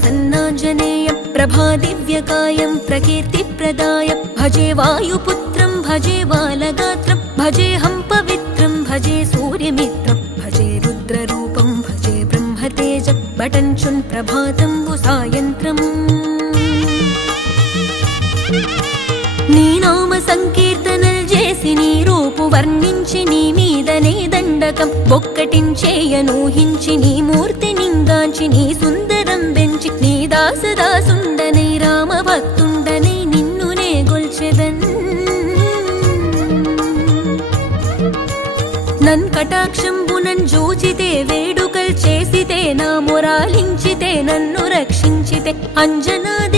प्रसन्नाञ्जनेयं प्रभादिव्यकायं प्रकीर्तिप्रदाय भजे वायुपुत्रं भजे बालगात्रं भजेऽहं पवित्रं भजे सूर्यमित्रं भजे रुद्ररूपं भजे ब्रह्मतेजं बटञ्चुन् प्रभातं सायन्त्रम् నీ నామ సంకీర్తనలు చేసి నీ రూపు వర్ణించి నీ మీదనే దండకం ఒక్కటించేయనూహించి నీ మూర్తి నింగాంచి నీ సుందరం పెంచి నీ దాసదాసుండనై రామభక్తుండనై నిన్నునే గొల్చెదన్ నన్ కటాక్షంబునన్ జూచితే వేడుకల్ చేసితే నా మొరాలించితే నన్ను రక్షించితే అంజనాది